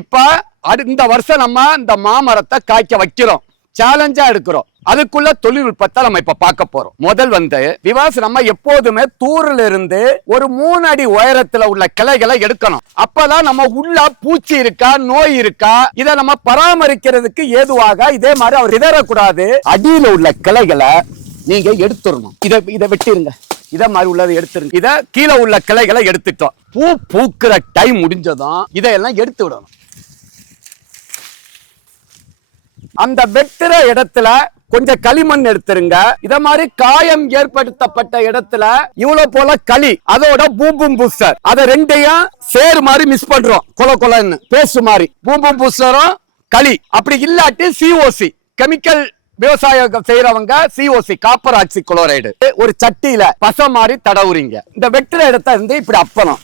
இப்ப இந்த வருஷம் நம்ம இந்த மாமரத்தை காய்க்க வைக்கிறோம், சேலஞ்சா எடுக்கிறோம். அதுக்குள்ள தொழில்நுட்பத்தை நம்ம இப்ப பார்க்க போறோம். முதல் விவாஸ் நம்ம எப்போதுமே தூரில் இருந்து ஒரு 3 அடி உயரத்துல உள்ள கிளைகளை எடுக்கணும். அப்பதான் நம்ம உள்ள பூச்சி இருக்கா நோய் இருக்கா இதை நம்ம பராமரிக்கிறதுக்கு ஏதுவாக. இதே மாதிரி அவர் இதரக்கூடாது. அடியில உள்ள கிளைகளை நீங்க எடுத்துடணும். இதை வெட்டிருங்க. இத மாதிரி உள்ளதை எடுத்துருங்க. இத கீழே உள்ள கிளைகளை எடுத்துட்டோம். பூ பூக்குற டைம் முடிஞ்சதும் இதையெல்லாம் எடுத்து விடணும். அந்த வெட்டுற இடத்துல கொஞ்சம் களிமண் எடுத்துருங்க. இத மாதிரி காயம் ஏற்படுத்தப்பட்ட இடத்துல இவ்வளவு போல களி, அதோட பூம்பும் பூஸ்டர், அத ரெண்டையும் சேர் மாதிரி மிஸ் பண்றோம். கொலன்னு பேசு மாதிரி பூம்பும் பூஸ்டரும் களி. அப்படி இல்லாட்டி சிஓசி கெமிக்கல் விவசாயம் செய்யறவங்க சிஓசி காப்பர் ஆக்சி குளோரைடு ஒரு சட்டியில பசை மாதிரி தடவுறீங்க. இந்த வெட்டுற இடத்த இருந்து இப்படி அப்பணும்.